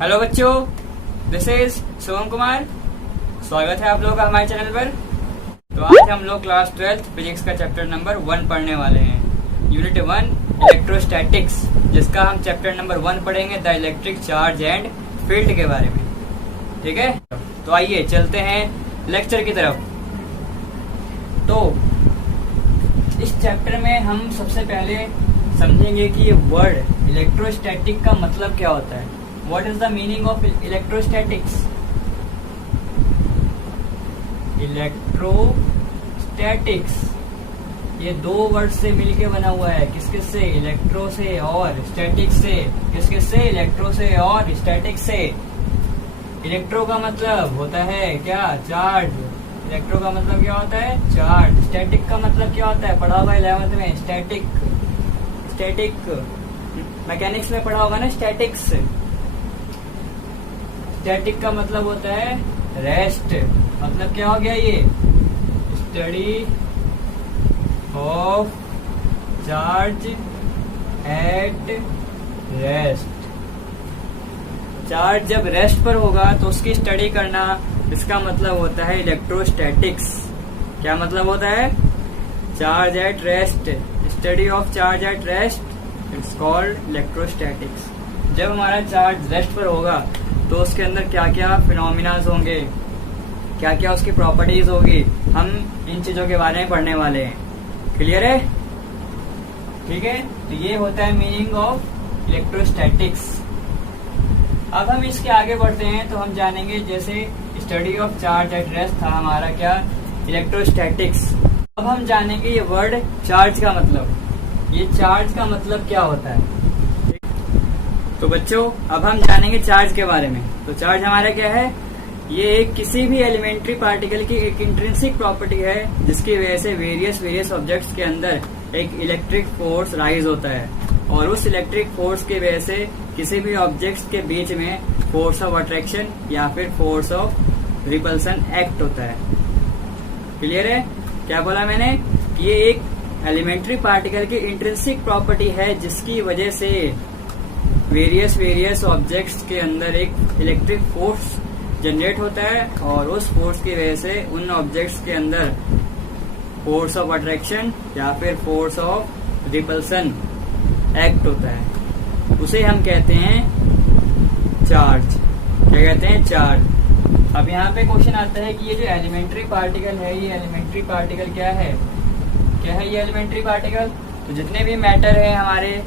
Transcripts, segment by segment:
Hello बच्चों, this is सोहम कुमार। स्वागत है आप लोगों का हमारे चैनल पर। तो आज हम लोग क्लास 12 फिजिक्स का चैप्टर नंबर 1 पढ़ने वाले हैं। यूनिट 1 इलेक्ट्रोस्टैटिक्स, जिसका हम चैप्टर नंबर 1 पढ़ेंगे the electric charge and field के बारे में। ठीक है, तो आइए चलते हैं लेक्चर की तरफ। तो इस चैप्टर में हम सबसे पहले समझेंगे कि ये वर्ड इलेक्ट्रोस्टैटिक का मतलब क्या होता है। What is the meaning of electrostatics? Electrostatics ये दो वर्ड से मिलके बना हुआ है। किसके से? इलेक्ट्रो से और स्टैटिक से। किसके से? इलेक्ट्रो से और स्टैटिक से। इलेक्ट्रो का मतलब होता है क्या? चार्ज। इलेक्ट्रो का मतलब क्या होता है? चार्ज। स्टैटिक का मतलब क्या होता है? पढ़ा हुआ 11th में स्टैटिक मैकेनिक्स में पढ़ा होगा ना, स्टैटिक्स। स्टैटिक का मतलब होता है रेस्ट। मतलब क्या हो गया? ये study of charge at rest. Charge जब रेस्ट पर होगा तो उसकी स्टडी करना, इसका मतलब होता है इलेक्ट्रोस्टैटिक्स। क्या मतलब होता है? Charge at rest, study of charge at rest, it's called electrostatics. जब हमारा चार्ज रेस्ट पर होगा तो उसके अंदर क्या क्या फिनोमिनाज होंगे, क्या क्या उसकी प्रॉपर्टीज होगी, हम इन चीजों के बारे में पढ़ने वाले हैं। क्लियर है? ठीक है, तो ये होता है मीनिंग ऑफ इलेक्ट्रोस्टैटिक्स। अब हम इसके आगे बढ़ते हैं तो हम जानेंगे, जैसे study of charge at rest था हमारा क्या, इलेक्ट्रोस्टैटिक्स। अब हम जानेंगे ये वर्ड चार्ज का मतलब। ये चार्ज का मतलब क्या होता है। तो बच्चों, अब हम जानेंगे चार्ज के बारे में। तो चार्ज हमारा क्या है? ये एक किसी भी एलिमेंट्री पार्टिकल की एक इंट्रिंसिक प्रॉपर्टी है, जिसकी वजह से वेरियस ऑब्जेक्ट्स के अंदर एक इलेक्ट्रिक फोर्स राइज होता है, और उस इलेक्ट्रिक फोर्स की वजह से किसी भी ऑब्जेक्ट्स के बीच में फोर्स ऑफ अट्रैक्शन या फिर फोर्स ऑफ रिपल्सन एक्ट होता है। क्लियर है? क्या बोला मैंने? ये एक एलिमेंट्री पार्टिकल की इंट्रिंसिक प्रॉपर्टी है, जिसकी वजह से वेरियस ऑब्जेक्ट्स के अंदर एक इलेक्ट्रिक फोर्स जनरेट होता है, और उस फोर्स की वजह से उन ऑब्जेक्ट्स के अंदर फोर्स ऑफ अट्रैक्शन या फिर फोर्स ऑफ रिपल्सन एक्ट होता है। उसे हम कहते हैं चार्ज। क्या कहते हैं? चार्ज। अब यहाँ पे क्वेश्चन आता है कि ये जो एलिमेंट्री पार्टिकल है, ये एलिमेंट्री पार्टिकल क्या है? क्या है ये एलिमेंट्री पार्टिकल? तो जितने भी मैटर है हमारे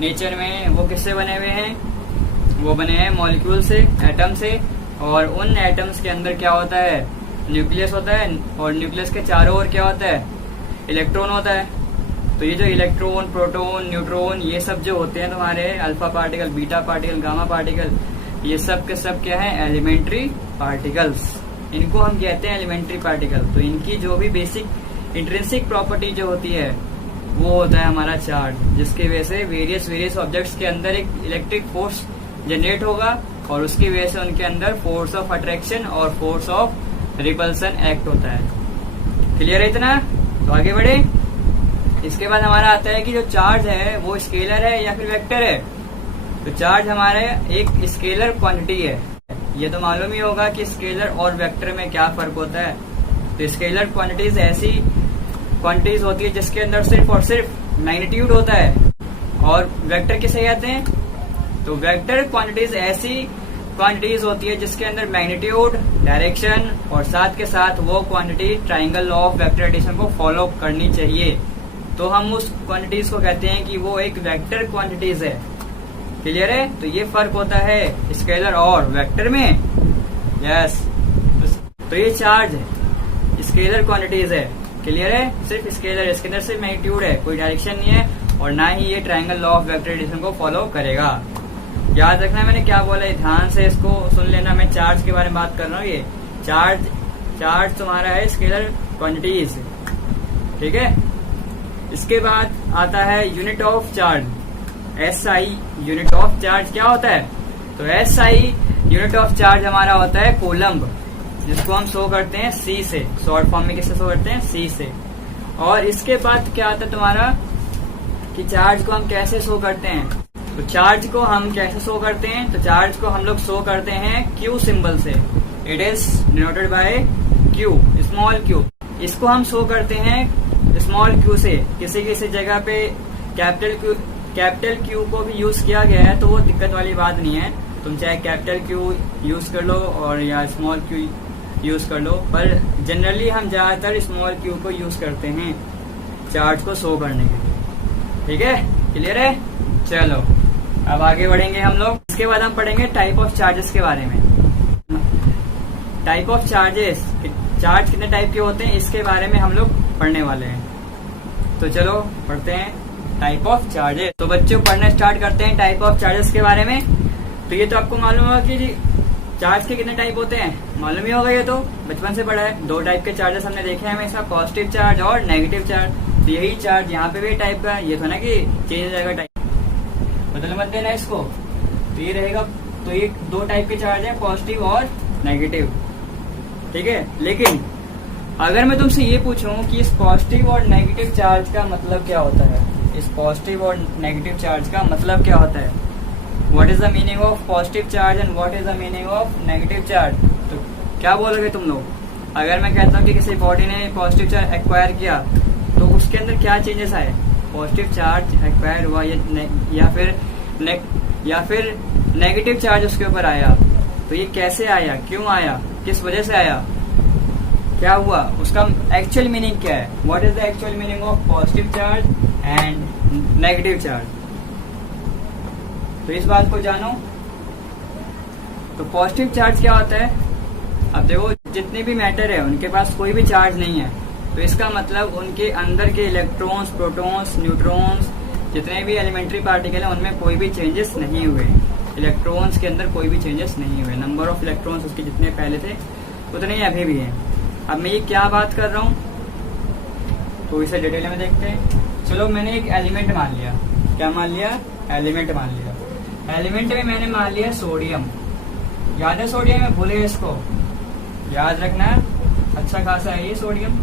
नेचर में, वो किससे बने हुए हैं? वो बने हैं मॉलिक्यूल से, एटम से। और उन एटम्स के अंदर क्या होता है? न्यूक्लियस होता है, और न्यूक्लियस के चारों ओर क्या होता है? इलेक्ट्रॉन होता है। तो ये जो इलेक्ट्रॉन, प्रोटॉन, न्यूट्रॉन, ये सब जो होते हैं तुम्हारे alpha particle, beta particle, gamma particle, ये सब के सब क्या है? Elementary particles. इनको हम कहते हैं एलिमेंट्री पार्टिकल। तो इनकी जो भी बेसिक इंट्रिंसिक प्रॉपर्टी जो होती है, वो होता है हमारा चार्ज, जिसकी वजह से वेरियस ऑब्जेक्ट्स के अंदर एक इलेक्ट्रिक फोर्स जनरेट होगा, और उसकी वजह से उनके अंदर फोर्स ऑफ अट्रैक्शन और फोर्स ऑफ रिपल्सन एक्ट होता है। क्लियर है इतना? तो आगे बढ़े। इसके बाद हमारा आता है कि जो चार्ज है वो स्केलर है या फिर वेक्टर है। तो चार्ज हमारा एक स्केलर क्वांटिटी है। ये तो मालूम ही होगा कि स्केलर और वेक्टर में क्या फर्क होता है। तो स्केलर क्वांटिटीज ऐसी क्वांटिटीज होती है जिसके अंदर सिर्फ और सिर्फ मैग्नीट्यूड होता है, और वेक्टर किसे कहते हैं? तो वेक्टर क्वांटिटीज ऐसी क्वांटिटीज होती है जिसके अंदर मैग्नीट्यूड, डायरेक्शन, और साथ के साथ वो quantity triangle law of vector addition को फॉलो करनी चाहिए। तो हम उस क्वांटिटीज को कहते हैं कि वो एक वेक्टर क्वांटिटीज है। क्लियर है? तो ये फर्क होता है स्केलर और वेक्टर में। यस, तो ये चार्ज है, स्केलर क्वांटिटीज है। क्लियर है? सिर्फ स्केलर, इसके अंदर सिर्फ मैग्नीट्यूड है, कोई डायरेक्शन नहीं है, और ना ही ये triangle law of vector addition को फॉलो करेगा। याद रखना मैंने क्या बोला है, ध्यान से इसको सुन लेना। मैं चार्ज के बारे में बात कर रहा हूँ। ये चार्ज तुम्हारा है स्केलर क्वांटिटीज। ठीक है? इसके बाद आता है unit of charge, SI unit of charge. क्या होता है? तो SI यूनिट ऑफ चार्ज हमारा होता है कोलम्ब, जिसको हम शो करते हैं C से। शॉर्ट फॉर्म में किससे शो करते हैं? C से। और इसके बाद क्या आता है तुम्हारा कि चार्ज को हम कैसे शो करते हैं? तो चार्ज को हम कैसे शो करते हैं? तो चार्ज को हम लोग शो करते हैं Q सिंबल से। It is denoted by Q, small Q। इसको हम शो करते हैं स्मॉल Q से। किसी किसी जगह पे कैपिटल Q को भी यूज किया गया है, तो वो दिक्कत वाली बात नहीं है। तुम चाहे कैपिटल Q यूज कर लो और या स्मॉल Q यूज कर लो, पर जनरली हम ज्यादातर स्मॉल Q को यूज करते हैं चार्ज को शो करने के लिए। ठीक है, क्लियर है? चलो अब आगे बढ़ेंगे हम लोग। इसके बाद हम पढ़ेंगे टाइप ऑफ चार्जेस के बारे में। टाइप ऑफ चार्जेस, चार्ज कितने टाइप के होते हैं, इसके बारे में हम लोग पढ़ने वाले हैं। तो चलो पढ़ते हैं टाइप ऑफ चार्जेस। तो बच्चों पढ़ना स्टार्ट करते हैं टाइप ऑफ चार्जेस के बारे में। तो ये तो आपको मालूम होगा कि चार्ज के कितने टाइप होते हैं, मालूम ही होगा, ये तो बचपन से पढ़ा है। 2 टाइप के चार्जेस हमने देखे हैं हमेशा, पॉजिटिव चार्ज और नेगेटिव चार्ज। तो यही चार्ज यहाँ पे भी टाइप का है, ये तो ना कि चेंज हो जाएगा टाइप, बदल मत देना इसको। तो ये रहेगा, तो ये 2 टाइप के चार्ज है, पॉजिटिव और नेगेटिव। ठीक है, लेकिन अगर मैं तुमसे ये पूछूं कि इस पॉजिटिव और नेगेटिव चार्ज का मतलब क्या होता है, इस पॉजिटिव और नेगेटिव चार्ज का मतलब क्या होता है, what is the meaning of positive charge and what is the meaning of negative charge, तो क्या बोलोगे तुम लोग? अगर मैं कहता हूँ कि किसी बॉडी ने पॉजिटिव चार्ज एक्वायर किया, तो उसके अंदर क्या चेंजेस आए? पॉजिटिव चार्ज एक्वायर हुआ या फिर नेगेटिव चार्ज उसके ऊपर आया। तो ये कैसे आया, क्यों आया, किस वजह से आया, क्या हुआ, उसका एक्चुअल मीनिंग क्या है? What is the actual meaning of positive charge and negative charge? तो इस बात को जानो। तो पॉजिटिव चार्ज क्या होता है? अब देखो, जितने भी मैटर है उनके पास कोई भी चार्ज नहीं है, तो इसका मतलब उनके अंदर के इलेक्ट्रॉन्स, प्रोटॉन्स, न्यूट्रॉन्स, जितने भी एलिमेंट्री पार्टिकल है उनमें कोई भी चेंजेस नहीं हुए। इलेक्ट्रॉन्स के अंदर कोई भी चेंजेस नहीं हुए। नंबर ऑफ इलेक्ट्रॉन्स उसके जितने पहले थे उतने ही अभी भी हैं। अब मैं ये क्या बात कर रहा हूँ, तो इसे डिटेल में देखते हैं। चलो, मैंने एक एलिमेंट मान लिया। क्या मान लिया? एलिमेंट मान लिया। एलिमेंट में मैंने मान लिया सोडियम। याद है सोडियम? मैं भूल गया, इसको याद रखना, अच्छा खासा है ये सोडियम।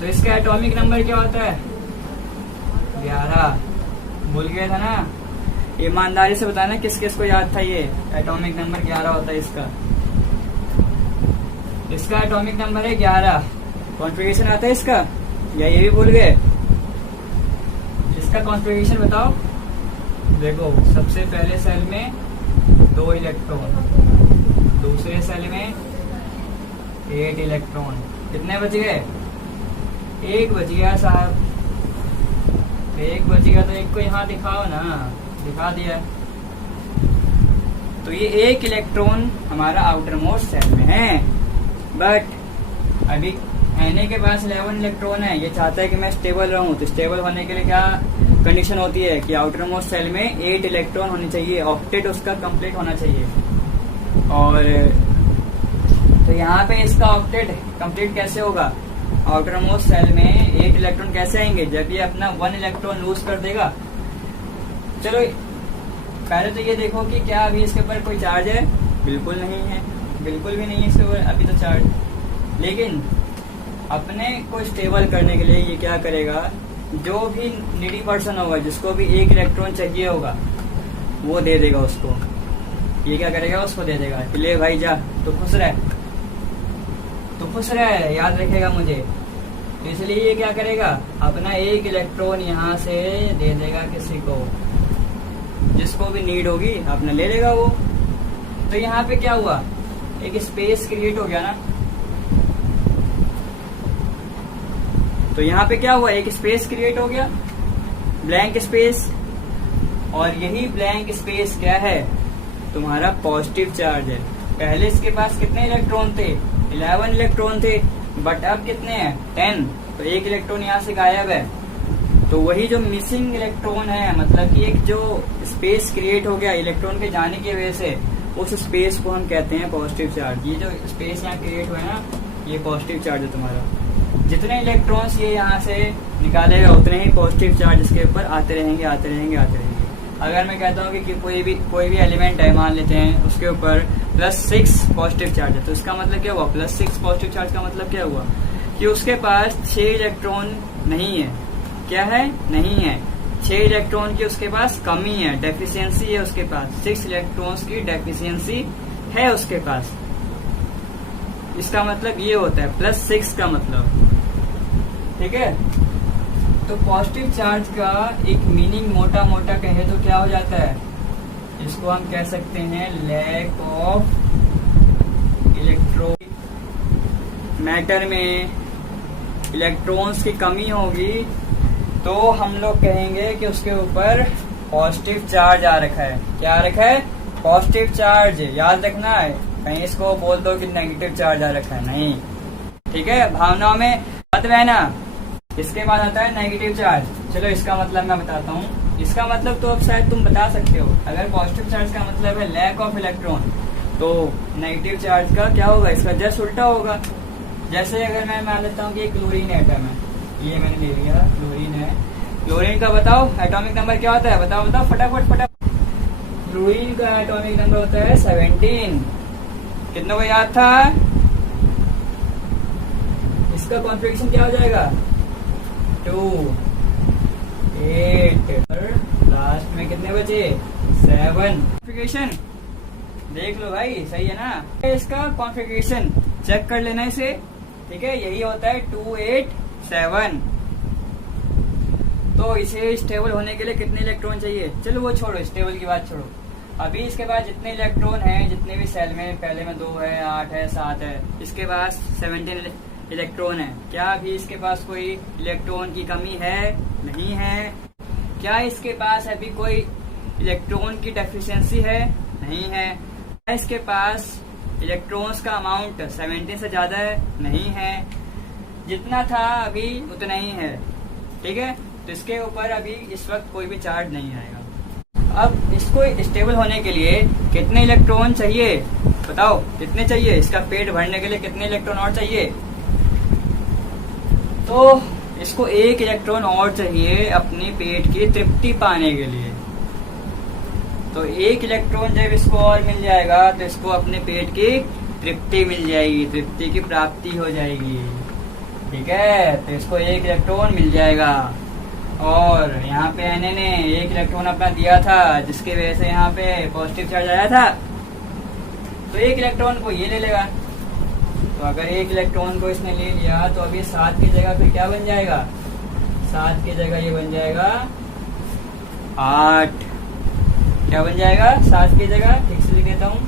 तो इसका एटॉमिक नंबर क्या होता है? 11। भूल गया था ना? ईमानदारी से बताना किस किस को याद था ये एटॉमिक नंबर 11 होता है इसका। इसका एटॉमिक नंबर है 11। कॉन्फ़िगरेशन आता है इसका, या ये भी भूल गए? इसका कॉन्फ़िगरेशन बताओ। देखो, सबसे पहले सेल में 2 इलेक्ट्रॉन, दूसरे सेल में 8 इलेक्ट्रॉन। कितने बच गए? 1 बच गया साहब, 1 बच गया। तो एक को यहाँ दिखाओ ना, दिखा दिया। तो ये 1 इलेक्ट्रॉन हमारा आउटर मोस्ट सेल में है, बट अभी Na के पास 11 इलेक्ट्रॉन है। ये चाहता है कि मैं स्टेबल रहूं, तो स्टेबल होने के लिए क्या कंडीशन होती है कि आउटर मोस्ट सेल में 8 इलेक्ट्रॉन होनी चाहिए, ऑक्टेट उसका कंप्लीट होना चाहिए। और तो यहाँ पे इसका ऑक्टेट कंप्लीट कैसे होगा? आउटर मोस्ट सेल में 8 इलेक्ट्रॉन कैसे आएंगे? जब ये अपना 1 इलेक्ट्रॉन लूज कर देगा। चलो पहले तो ये देखो कि क्या अभी इसके ऊपर कोई चार्ज है? बिल्कुल नहीं है, बिल्कुल भी नहीं है इसके ऊपर अभी तो चार्ज। लेकिन अपने को स्टेबल करने के लिए ये क्या करेगा, जो भी नीडी पर्सन होगा, जिसको भी 1 इलेक्ट्रॉन चाहिए होगा, वो दे देगा उसको। ये क्या करेगा? उसको दे देगा कि ले भाई जा, तो खुश रह, तो खुश रह, याद रखेगा मुझे। इसलिए ये क्या करेगा? अपना 1 इलेक्ट्रॉन यहाँ से दे देगा किसी को, जिसको भी नीड होगी अपना ले लेगा वो। तो यहाँ पे क्या हुआ? एक स्पेस क्रिएट हो गया ना। तो यहाँ पे क्या हुआ? एक स्पेस क्रिएट हो गया, ब्लैंक स्पेस। और यही ब्लैंक स्पेस क्या है? तुम्हारा पॉजिटिव चार्ज है। पहले इसके पास कितने इलेक्ट्रॉन थे? 11 इलेक्ट्रॉन थे, बट अब कितने हैं? 10। तो 1 इलेक्ट्रॉन यहाँ से गायब है। तो वही जो मिसिंग इलेक्ट्रॉन है, मतलब कि एक जो स्पेस क्रिएट हो गया इलेक्ट्रॉन के जाने की वजह से, उस स्पेस को हम कहते हैं पॉजिटिव चार्ज। ये जो स्पेस यहाँ क्रिएट हुआ है ना, ये पॉजिटिव चार्ज है तुम्हारा। जितने इलेक्ट्रॉन्स ये यहाँ से निकालेगा उतने ही पॉजिटिव चार्ज इसके ऊपर आते रहेंगे, आते रहेंगे, आते रहेंगे। अगर मैं कहता हूँ कि कोई भी एलिमेंट है, मान लेते हैं उसके ऊपर +6 पॉजिटिव चार्ज है, तो इसका मतलब क्या हुआ? +6 पॉजिटिव चार्ज का मतलब क्या हुआ? कि उसके पास 6 इलेक्ट्रॉन नहीं है। क्या है? नहीं है। 6 इलेक्ट्रॉन की उसके पास कमी है, डेफिशिएंसी है उसके पास, 6 इलेक्ट्रॉन्स की डेफिशिएंसी है उसके पास। इसका मतलब ये होता है +6 का मतलब, ठीक है। तो पॉजिटिव चार्ज का एक मीनिंग मोटा मोटा कहे तो क्या हो जाता है, इसको हम कह सकते हैं लैक ऑफ इलेक्ट्रॉन। मैटर में इलेक्ट्रॉन्स की कमी होगी तो हम लोग कहेंगे कि उसके ऊपर पॉजिटिव चार्ज आ रखा है। क्या आ रखा है? Positive charge. याद रखना है, कहीं इसको बोल दो कि नेगेटिव चार्ज आ रखा है, नहीं, ठीक है। भावनाओं में मत रहना। इसके बाद आता है नेगेटिव चार्ज। चलो इसका मतलब मैं बताता हूँ। इसका मतलब तो अब शायद तुम बता सकते हो। अगर पॉजिटिव चार्ज का मतलब है लैक ऑफ इलेक्ट्रॉन, तो नेगेटिव चार्ज का क्या होगा? इसका जस्ट उल्टा होगा। जैसे अगर मैं मान लेता हूँ कि क्लोरीन एटम है, ये मैंने ले लिया, क्लोरीन है। क्लोरीन का बताओ एटॉमिक नंबर क्या होता है? बताओ बताओ फटाफट। क्लोरीन का एटॉमिक नंबर होता है 17। कितनों को याद था? इसका कॉन्फ़िगरेशन क्या हो जाएगा? 2, 8, लास्ट में कितने बचे? 7। कॉन्फ़िगरेशन देख लो भाई, सही है ना। इसका कॉन्फ़िगरेशन चेक कर लेना इसे, ठीक है। यही होता है 2, 8, 7। तो इसे स्टेबल होने के लिए कितने इलेक्ट्रॉन चाहिए? चलो वो छोड़ो, स्टेबल की बात छोड़ो। अभी इसके बाद जितने इलेक्ट्रॉन हैं, जितने भी सेल में, पहले में 2 है, 8 है, 7 है, इसके पास 17 इलेक्ट्रॉन है। क्या अभी इसके पास कोई इलेक्ट्रॉन की कमी है? नहीं है। क्या इसके पास अभी कोई इलेक्ट्रॉन की डेफिशिएंसी है? नहीं है। क्या इसके पास इलेक्ट्रॉन्स का अमाउंट 17 से ज्यादा है? नहीं है। जितना था अभी उतना ही है, ठीक है। तो इसके ऊपर अभी इस वक्त कोई भी चार्ज नहीं आएगा। अब इसको स्टेबल होने के लिए कितने इलेक्ट्रॉन चाहिए? बताओ कितने चाहिए? इसका पेट भरने के लिए कितने इलेक्ट्रॉन और चाहिए? तो इसको 1 इलेक्ट्रॉन और चाहिए अपनी पेट की तृप्ति पाने के लिए। तो 1 इलेक्ट्रॉन जब इसको और मिल जाएगा तो इसको अपने पेट की तृप्ति मिल जाएगी, तृप्ति की प्राप्ति हो जाएगी, ठीक है। तो इसको 1 इलेक्ट्रॉन मिल जाएगा। और यहाँ पे एन ने 1 इलेक्ट्रॉन अपना दिया था, जिसकी वजह से यहाँ पे पॉजिटिव चार्ज आया था। तो 1 इलेक्ट्रॉन को ये ले लेगा। तो अगर 1 इलेक्ट्रॉन को इसने ले लिया तो अभी 7 की जगह फिर क्या बन जाएगा? 7 की जगह ये बन जाएगा 8। क्या बन जाएगा? 7 की जगह ठीक से लिख देता हूँ,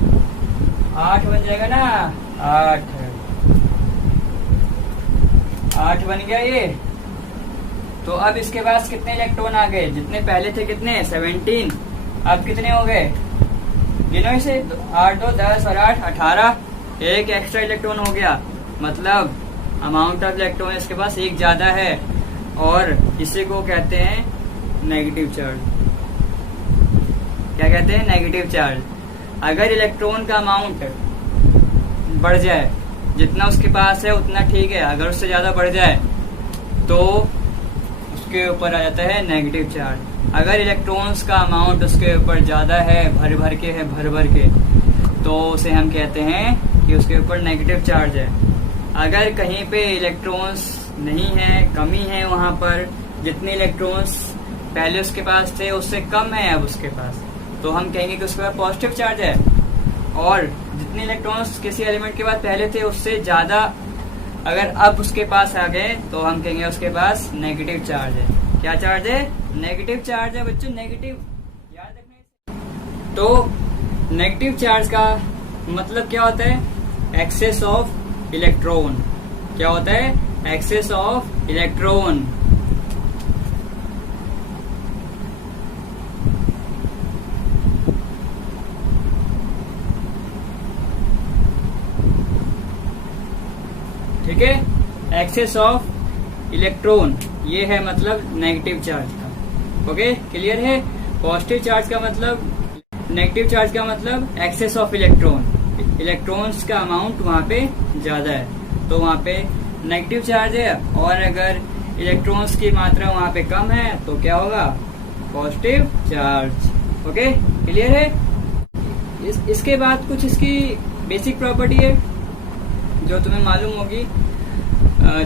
8 बन जाएगा ना। 8 बन गया ये। तो अब इसके पास कितने इलेक्ट्रॉन आ गए? जितने पहले थे कितने? 17। अब कितने हो गए? गिनो इसे। 8, 2, 10 और 8, 18। एक एक्स्ट्रा इलेक्ट्रॉन हो गया, मतलब अमाउंट ऑफ इलेक्ट्रॉन इसके पास 1 ज्यादा है। और इसी को कहते हैं नेगेटिव चार्ज। क्या कहते हैं? Negative charge. अगर इलेक्ट्रॉन का अमाउंट बढ़ जाए, जितना उसके पास है उतना ठीक है, अगर उससे ज्यादा बढ़ जाए तो उसके ऊपर आ जाता है नेगेटिव चार्ज। अगर इलेक्ट्रॉन्स का अमाउंट उसके ऊपर ज्यादा है, भर भर के, तो उसे हम कहते हैं कि उसके ऊपर नेगेटिव चार्ज है। अगर कहीं पे इलेक्ट्रॉन्स नहीं है, कमी है, वहां पर जितने इलेक्ट्रॉन्स पहले उसके पास थे उससे कम है अब उसके पास, तो हम कहेंगे कि उसके पास पॉजिटिव चार्ज है। और जितने इलेक्ट्रॉन्स किसी एलिमेंट के पास पहले थे उससे ज्यादा अगर अब उसके पास आ गए तो हम कहेंगे उसके पास नेगेटिव चार्ज है। क्या चार्ज है? नेगेटिव चार्ज है बच्चों, नेगेटिव, याद रखना। तो नेगेटिव चार्ज का मतलब क्या होता है? Excess of electron. क्या होता है? Excess of electron. ठीक है, एक्सेस ऑफ इलेक्ट्रॉन, ये है मतलब नेगेटिव चार्ज का। ओके, क्लियर है? पॉजिटिव चार्ज का मतलब, नेगेटिव चार्ज का मतलब एक्सेस ऑफ इलेक्ट्रॉन, इलेक्ट्रॉन्स का अमाउंट वहाँ पे ज्यादा है तो वहाँ पे नेगेटिव चार्ज है। और अगर इलेक्ट्रॉन्स की मात्रा वहाँ पे कम है तो क्या होगा? Positive charge. ओके, क्लियर है? इसके बाद कुछ इसकी बेसिक प्रॉपर्टी है जो तुम्हें मालूम होगी।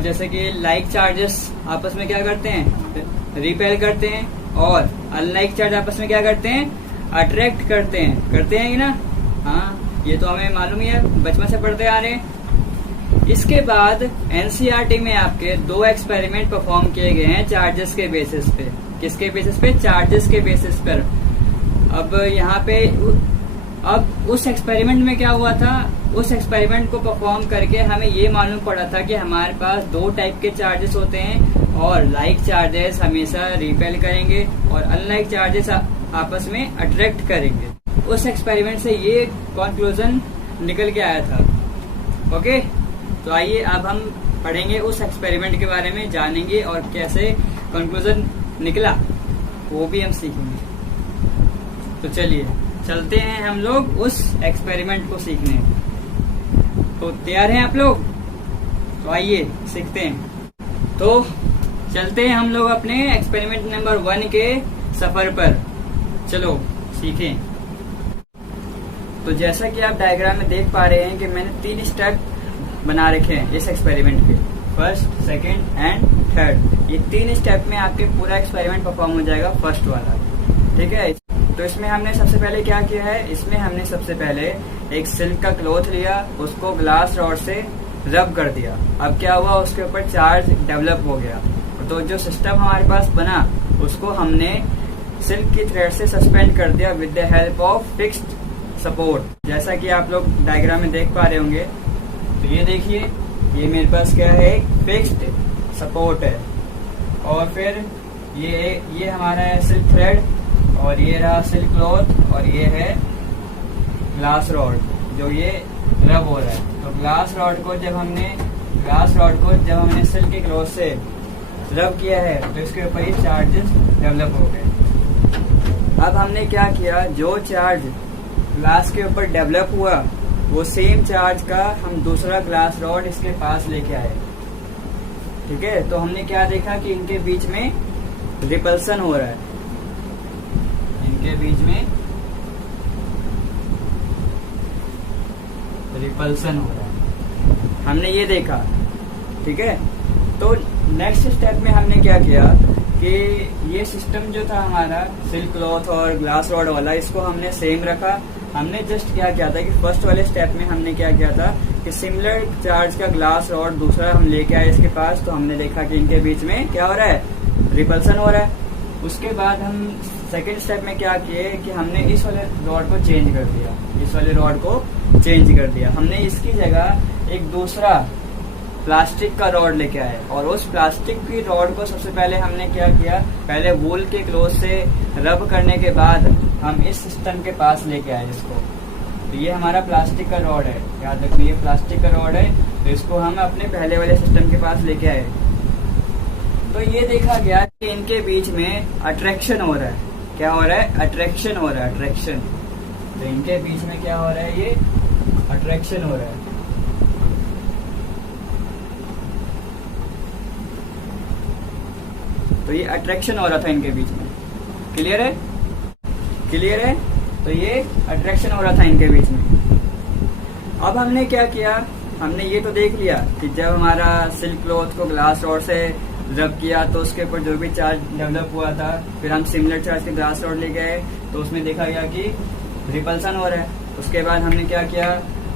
जैसे कि लाइक चार्जेस आपस में क्या करते हैं? रिपेल करते हैं। और अनलाइक चार्ज आपस में क्या करते हैं, अट्रैक्ट करते हैं ही ना। हाँ, ये तो हमें मालूम ही है, बचपन से पढ़ते आ रहे हैं। इसके बाद एनसीईआरटी में आपके 2 एक्सपेरिमेंट परफॉर्म किए गए हैं चार्जेस के बेसिस पे। किसके बेसिस पे? चार्जेस के बेसिस पर। अब यहाँ पे अब उस एक्सपेरिमेंट में क्या हुआ था, उस एक्सपेरिमेंट को परफॉर्म करके हमें ये मालूम पड़ा था कि हमारे पास 2 टाइप के चार्जेस होते हैं और लाइक चार्जेस हमेशा रिपेल करेंगे और अनलाइक चार्जेस आपस में अट्रैक्ट करेंगे। उस एक्सपेरिमेंट से ये कंक्लूजन निकल के आया था। ओके, तो आइए अब हम पढ़ेंगे उस एक्सपेरिमेंट के बारे में, जानेंगे और कैसे कंक्लूजन निकला वो भी हम सीखेंगे। तो चलिए चलते हैं हम लोग उस एक्सपेरिमेंट को सीखने। तो तैयार हैं आप लोग? तो आइए सीखते हैं। तो चलते हैं हम लोग अपने एक्सपेरिमेंट नंबर 1 के सफर पर। चलो सीखें। तो जैसा कि आप डायग्राम में देख पा रहे हैं कि मैंने 3 स्टेप बना रखे हैं इस एक्सपेरिमेंट के, फर्स्ट, सेकंड एंड थर्ड। ये 3 स्टेप में आपके पूरा एक्सपेरिमेंट परफॉर्म हो जाएगा, फर्स्ट वाला। ठीक है, तो इसमें हमने सबसे पहले क्या किया है, इसमें हमने सबसे पहले एक सिल्क का क्लॉथ लिया, उसको ग्लास रॉड से रब कर दिया। अब क्या हुआ, उसके ऊपर चार्ज डेवलप हो गया। तो जो सिस्टम हमारे पास बना उसको हमने सिल्क की थ्रेड से सस्पेंड कर दिया with the help of fixed support. जैसा कि आप लोग डायग्राम में देख पा रहे होंगे। तो ये देखिए, ये मेरे पास क्या है, फिक्स्ड सपोर्ट है। और फिर ये हमारा है सिल्क थ्रेड, और ये रहा सिल्क क्लॉथ, और ये है ग्लास रॉड जो ये रब हो रहा है। तो ग्लास रॉड को जब हमने सिल्क के क्लॉथ से रब किया है तो इसके ऊपर ये चार्जेस डेवलप हो गए। अब हमने क्या किया, जो चार्ज ग्लास के ऊपर डेवलप हुआ वो सेम चार्ज का हम दूसरा ग्लास रॉड इसके पास लेके आए। ठीक है, तो हमने क्या देखा कि इनके बीच में रिपल्सन हो रहा है, इनके बीच में रिपल्सन हो रहा है, हमने ये देखा। ठीक है, तो नेक्स्ट स्टेप में हमने क्या किया कि ये सिस्टम जो था हमारा सिल्क क्लॉथ और ग्लास रॉड वाला, इसको हमने सेम रखा। हमने जस्ट क्या किया था कि फर्स्ट वाले स्टेप में हमने क्या किया था कि सिमिलर चार्ज का ग्लास रॉड दूसरा हम लेके आए इसके पास। तो हमने देखा कि इनके बीच में क्या हो रहा है, रिपल्सन हो रहा है। उसके बाद हम सेकेंड स्टेप में क्या किए कि हमने इस वाले रॉड को चेंज कर दिया, इस वाले रॉड को चेंज कर दिया। हमने इसकी जगह एक दूसरा प्लास्टिक का रॉड लेके आए, और उस प्लास्टिक की रॉड को सबसे पहले हमने क्या किया, पहले वूल के क्लॉथ से रब करने के बाद हम इस सिस्टम के पास लेके आए इसको। तो ये हमारा प्लास्टिक का रॉड है, याद रखिए ये प्लास्टिक का रॉड है। तो इसको हम अपने पहले वाले सिस्टम के पास लेके आए। तो ये देखा गया कि इनके बीच में अट्रैक्शन हो रहा है। क्या हो रहा है, अट्रैक्शन हो रहा है, अट्रैक्शन। तो इनके बीच में क्या हो रहा है, ये अट्रैक्शन हो रहा है। तो ये अट्रैक्शन हो रहा था इनके बीच में। क्लियर है, क्लियर है। तो ये अट्रैक्शन हो रहा था इनके बीच में। अब हमने क्या किया, हमने ये तो देख लिया कि जब हमारा सिल्क क्लॉथ को ग्लास रॉड से रब किया तो उसके ऊपर जो भी चार्ज डेवलप हुआ था, फिर हम सिमिलर चार्ज के ग्लास रॉड ले गए तो उसमें देखा गया कि रिपल्सन हो रहा है। उसके बाद हमने क्या किया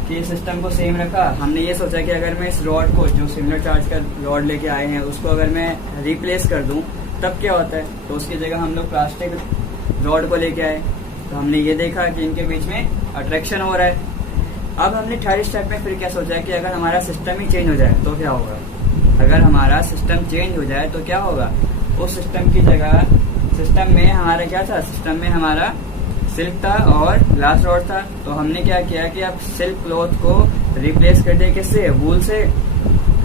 कि सिस्टम को सेम रखा। हमने ये सोचा कि अगर मैं इस रॉड को, जो सिमिलर चार्ज का रॉड लेके आए हैं, उसको अगर मैं रिप्लेस कर दूं तब क्या होता है। तो उसकी जगह हम लोग प्लास्टिक रॉड को लेके आए। तो हमने ये देखा कि इनके बीच में अट्रैक्शन हो रहा है। अब हमने थर्ड स्टेप में फिर क्या सोचा कि अगर हमारा सिस्टम ही चेंज हो जाए तो क्या होगा। अगर हमारा सिस्टम चेंज हो जाए तो क्या होगा, उस सिस्टम की जगह, सिस्टम में हमारा क्या था, सिस्टम में हमारा सिल्क था और ग्लास रॉड था। तो हमने क्या किया कि अब सिल्क क्लॉथ को रिप्लेस कर दिया किससे, वूल से,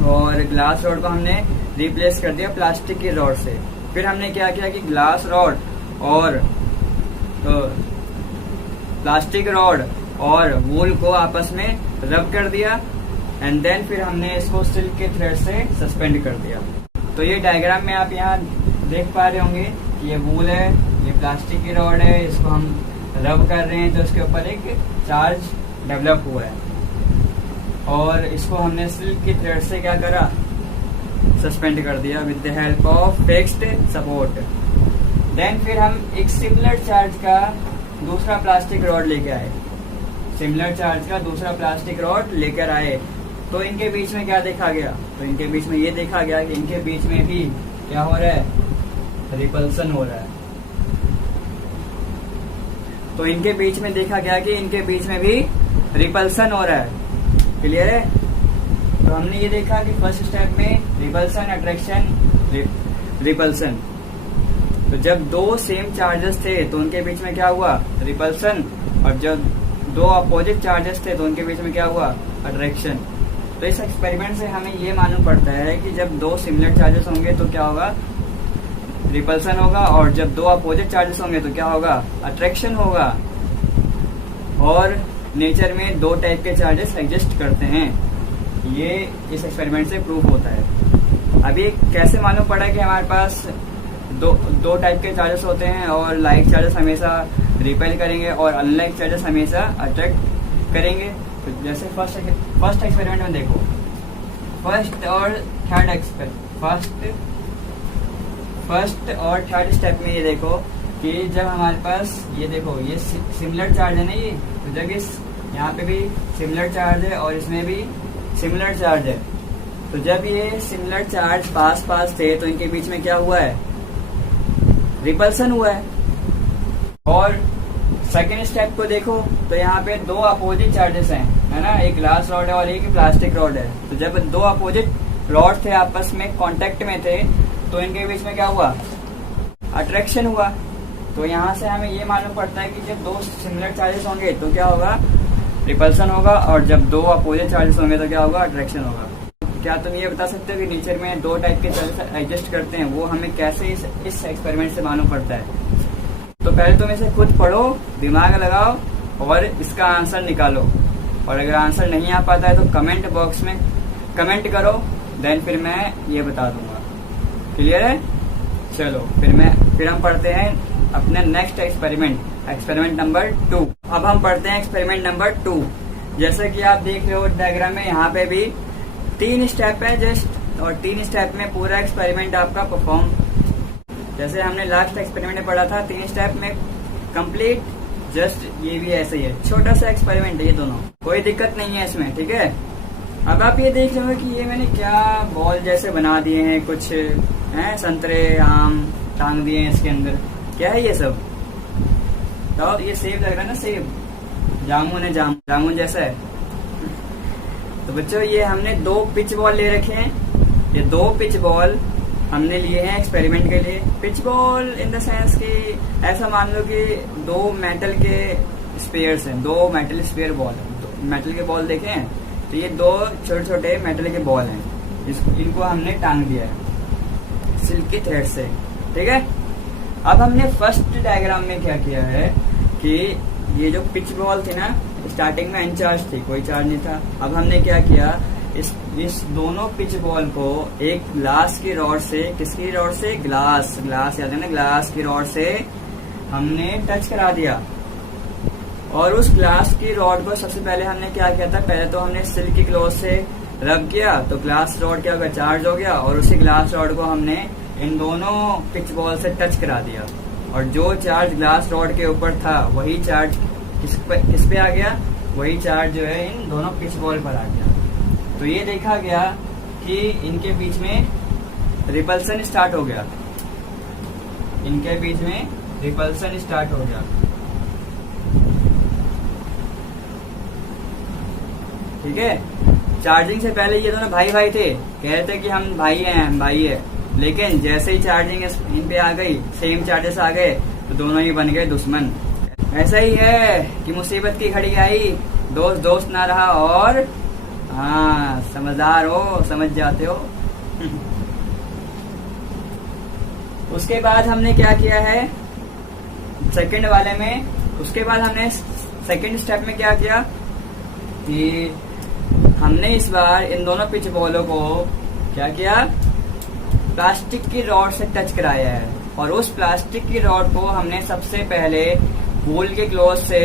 और ग्लास रॉड को हमने रिप्लेस कर दिया प्लास्टिक की रॉड से। फिर हमने क्या किया कि ग्लास रॉड और प्लास्टिक रॉड और वूल को आपस में रब कर दिया, एंड देन फिर हमने इसको सिल्क के थ्रेड से सस्पेंड कर दिया। तो ये डायग्राम में आप यहाँ देख पा रहे होंगे कि ये वूल है, ये प्लास्टिक की रॉड है, इसको हम रब कर रहे हैं तो इसके ऊपर एक चार्ज डेवलप हुआ है, और इसको हमने सिल्क की थ्रेड से क्या करा, सस्पेंड कर दिया with the help of fixed support. Then फिर हम एक सिमिलर चार्ज का दूसरा प्लास्टिक रॉड लेके आए, सिमिलर चार्ज का दूसरा प्लास्टिक रॉड लेकर आए। तो इनके बीच में क्या देखा गया, तो इनके बीच में ये देखा गया कि इनके बीच में भी क्या हो रहा है, रिपल्सन हो रहा है। तो इनके बीच में देखा गया कि इनके बीच में भी रिपल्सन हो रहा है। क्लियर है? तो हमने ये देखा कि फर्स्ट स्टेप में रिपल्सन, अट्रैक्शन, रिपल्सन। तो जब दो सेम चार्जेस थे तो उनके बीच में क्या हुआ, रिपल्सन, और जब दो अपोजिट चार्जेस थे तो उनके बीच में क्या हुआ, अट्रैक्शन। तो इस एक्सपेरिमेंट से हमें ये मालूम पड़ता है कि जब दो सिमिलर चार्जेस होंगे तो क्या होगा, रिपल्सन होगा, और जब दो अपोजिट चार्जेस होंगे तो क्या होगा, अट्रैक्शन होगा। और नेचर में दो टाइप के चार्जेस एग्जिस्ट करते हैं, ये इस एक्सपेरिमेंट से प्रूव होता है। अभी कैसे मालूम पड़ा कि हमारे पास दो टाइप के चार्जेस होते हैं, और लाइक चार्जेस हमेशा रिपेल करेंगे और अनलाइक चार्जेस हमेशा अट्रैक्ट करेंगे। तो जैसे फर्स्ट एक्सपेरिमेंट में देखो, फर्स्ट और थर्ड स्टेप में ये देखो कि जब हमारे पास ये देखो ये सिमिलर चार्ज है ना, ये तो जब इस यहाँ पे भी सिमिलर चार्ज है और इसमें भी सिमिलर चार्ज है, तो जब ये सिमिलर चार्ज पास पास थे तो इनके बीच में क्या हुआ है, रिपल्सन हुआ है। और सेकेंड स्टेप को देखो तो यहाँ पे दो अपोजिट चार्जेस हैं, है ना, एक ग्लास रॉड है और एक प्लास्टिक रॉड है। तो जब दो अपोजिट रॉड थे आपस में कांटेक्ट में थे तो इनके बीच में क्या हुआ, अट्रैक्शन हुआ। तो यहाँ से हमें ये मालूम पड़ता है कि जब दो सिमिलर चार्जेस होंगे तो क्या होगा, रिपल्सन होगा, और जब दो अपोजिट चार्जेस होंगे तो क्या होगा, अट्रैक्शन होगा। क्या तुम ये बता सकते हो कि नेचर में दो टाइप के चार्जेस एडजस्ट करते हैं, वो हमें कैसे इस एक्सपेरिमेंट से मालूम पड़ता है? तो पहले तुम इसे खुद पढ़ो, दिमाग लगाओ और इसका आंसर निकालो। और अगर आंसर नहीं आ पाता है तो कमेंट बॉक्स में कमेंट करो, देन फिर मैं ये बता दूंगा। क्लियर है? चलो फिर हम पढ़ते हैं अपने नेक्स्ट एक्सपेरिमेंट नंबर 2। अब हम पढ़ते हैं एक्सपेरिमेंट नंबर 2। जैसे कि आप देख रहे हो डायग्राम में, यहाँ पे भी 3 स्टेप है जस्ट, और 3 स्टेप में पूरा एक्सपेरिमेंट आपका परफॉर्म, जैसे हमने लास्ट एक्सपेरिमेंट में पढ़ा था 3 स्टेप में कंप्लीट, जस्ट ये भी ऐसे ही है, छोटा सा एक्सपेरिमेंट है ये दोनों, कोई दिक्कत नहीं है इसमें। ठीक है? अब आप ये देख रहे हो कि ये मैंने क्या बॉल जैसे बना दिए हैं, कुछ हैं संतरे आम टांग दिए हैं इसके अंदर, क्या है ये सब? तो ये सेब लग रहा है ना, सेब, जामुन है, जामुन जैसा है। तो बच्चों ये हमने 2 पिच बॉल ले रखे हैं, ये 2 पिच बॉल हमने लिए हैं एक्सपेरिमेंट के लिए। Pitch ball in the sense कि ऐसा मान लो कि 2 मेटल के स्पेयर्स हैं, 2 मेटल स्पेयर बॉल है। तो मेटल के बॉल देखे हैं, तो ये 2 छोटे छोटे मेटल के बॉल हैं, इनको हमने टांग दिया है सिल्क की थ्रेड से। ठीक है? अब हमने फर्स्ट डायग्राम में क्या किया है कि ये जो पिच बॉल थी ना, स्टार्टिंग में अनचार्ज थी, कोई चार्ज नहीं था। अब हमने क्या किया, इस दोनों पिच बॉल को एक ग्लास की रॉड से, किसकी रॉड से, ग्लास याद है ना, ग्लास की रॉड से हमने टच करा दिया। और उस ग्लास की रॉड को सबसे पहले हमने क्या किया था, पहले तो हमने सिल्क की क्लॉथ से रब किया, तो ग्लास रॉड क्या होगा, चार्ज हो गया, और उसी ग्लास रॉड को हमने इन दोनों पिच बॉल से टच करा दिया। और जो चार्ज ग्लास रॉड के ऊपर था वही चार्ज किस पे आ गया, वही चार्ज जो है इन दोनों पिच बॉल पर आ गया। तो ये देखा गया कि इनके बीच में रिपल्सन स्टार्ट हो गया, इनके बीच में रिपल्सन स्टार्ट हो गया। ठीक है? चार्जिंग से पहले ये दोनों भाई थे, कह रहे थे कि हम भाई है, लेकिन जैसे ही चार्जिंग इन पे आ गई, सेम चार्जेस आ गए, तो दोनों ही बन गए दुश्मन। ऐसा ही है कि मुसीबत की घड़ी आई, दोस्त ना रहा, और हाँ समझदार हो, समझ जाते हो। उसके बाद हमने क्या किया है सेकंड वाले में, उसके बाद हमने सेकंड स्टेप में क्या किया कि हमने इस बार इन दोनों पिच बॉलों को क्या किया, प्लास्टिक की रॉड से टच कराया है। और उस प्लास्टिक की रॉड को हमने सबसे पहले वूल के क्लॉथ से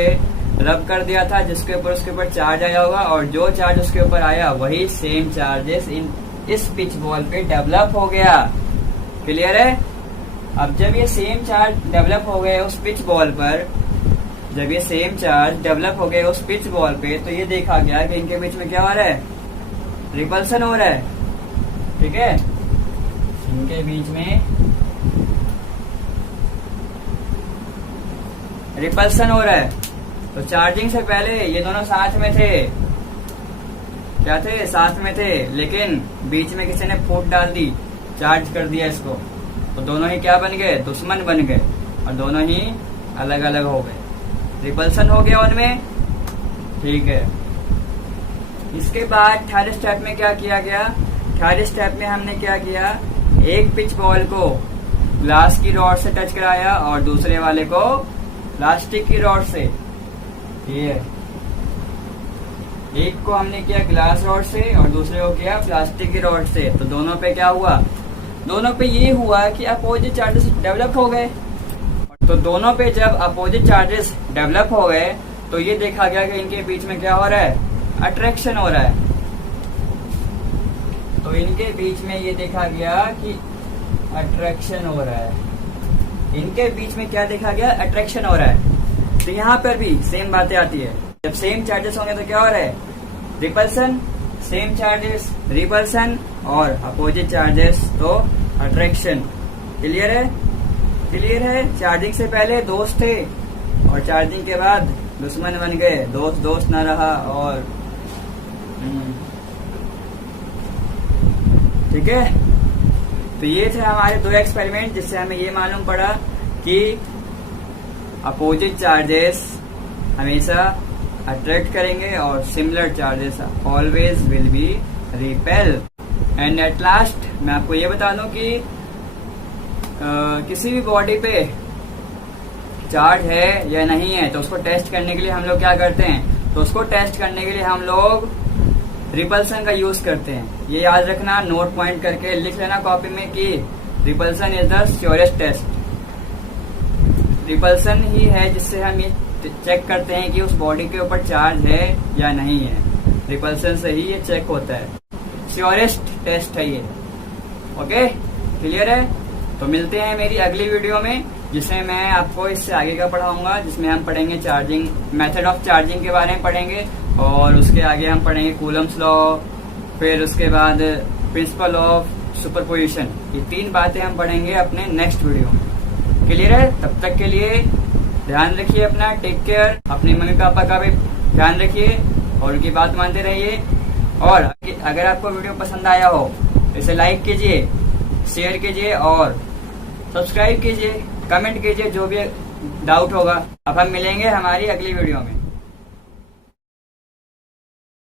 रब कर दिया था, जिसके ऊपर उसके ऊपर चार्ज आया होगा, और जो चार्ज उसके ऊपर आया वही सेम चार्जेस इस पिच बॉल पे डेवलप हो गया। क्लियर है? अब जब ये सेम चार्ज डेवलप हो गए उस पिच बॉल पर, जब ये सेम चार्ज डेवलप हो गए उस पिच बॉल पे, तो ये देखा गया कि इनके बीच में क्या हो रहा है, रिपल्सन हो रहा है। ठीक है, इनके बीच में रिपल्सन हो रहा है। तो चार्जिंग से पहले ये दोनों साथ में थे, क्या थे, साथ में थे, लेकिन बीच में किसी ने फूट डाल दी, चार्ज कर दिया इसको, तो दोनों ही क्या बन गए, दुश्मन बन गए और दोनों ही अलग अलग हो गए, रिपल्सन हो गया उनमें। ठीक है, इसके बाद थर्ड स्टेप में क्या किया गया, थर्ड स्टेप में हमने क्या किया, एक पिच बॉल को ग्लास की रॉड से टच कराया और दूसरे वाले को प्लास्टिक की रॉड से। ये एक को हमने किया ग्लास रॉड से और दूसरे को किया प्लास्टिक की रॉड से। तो दोनों पे क्या हुआ, दोनों पे ये हुआ कि अपोजिट चार्जेस डेवलप हो गए। तो दोनों पे जब अपोजिट चार्जेस डेवलप हो गए तो ये देखा गया कि इनके बीच में क्या हो रहा है, अट्रैक्शन हो रहा है। तो इनके बीच में ये देखा गया कि अट्रैक्शन हो रहा है, इनके बीच में क्या देखा गया, अट्रैक्शन हो रहा है। तो यहाँ पर भी सेम बातें आती है, जब सेम चार्जेस होंगे तो क्या हो रहा है, रिपल्सन, सेम चार्जेस रिपल्सन और अपोजिट चार्जेस तो अट्रैक्शन। क्लियर है, क्लियर है। चार्जिंग से पहले दोस्त थे और चार्जिंग के बाद दुश्मन बन गए, दोस्त दोस्त ना रहा। और ठीक है, तो ये थे हमारे दो एक्सपेरिमेंट जिससे हमें ये मालूम पड़ा कि अपोजिट चार्जेस हमेशा अट्रैक्ट करेंगे और similar charges always will be repel. And at last मैं आपको ये बता दूं कि किसी भी बॉडी पे चार्ज है या नहीं है तो उसको टेस्ट करने के लिए हम लोग क्या करते हैं, तो उसको टेस्ट करने के लिए हम लोग रिपल्सन का यूज करते हैं। ये याद रखना, नोट पॉइंट करके लिख लेना कॉपी में कि repulsion is the surest test. Repulsion ही है जिससे हम ये चेक करते हैं कि उस बॉडी के ऊपर चार्ज है या नहीं है, रिपल्सन से ही ये चेक होता है, श्योरेस्ट टेस्ट है ये। ओके, क्लियर है। तो मिलते हैं मेरी अगली वीडियो में जिसमें मैं आपको इससे आगे का पढ़ाऊंगा, जिसमें हम पढ़ेंगे चार्जिंग, मेथड ऑफ चार्जिंग के बारे में पढ़ेंगे और उसके आगे हम पढ़ेंगे कूलम्स लॉ, फिर उसके बाद प्रिंसिपल ऑफ सुपरपोजिशन। ये 3 बातें हम पढ़ेंगे अपने नेक्स्ट वीडियो में। क्लियर है। तब तक के लिए ध्यान रखिए अपना, टेक केयर, अपने मम्मी पापा का भी ध्यान रखिए और उनकी बात मानते रहिए। और अगर आपको वीडियो पसंद आया हो तो इसे लाइक कीजिए, शेयर कीजिए और सब्सक्राइब कीजिए, कमेंट कीजिए जो भी डाउट होगा। अब हम मिलेंगे हमारी अगली वीडियो में।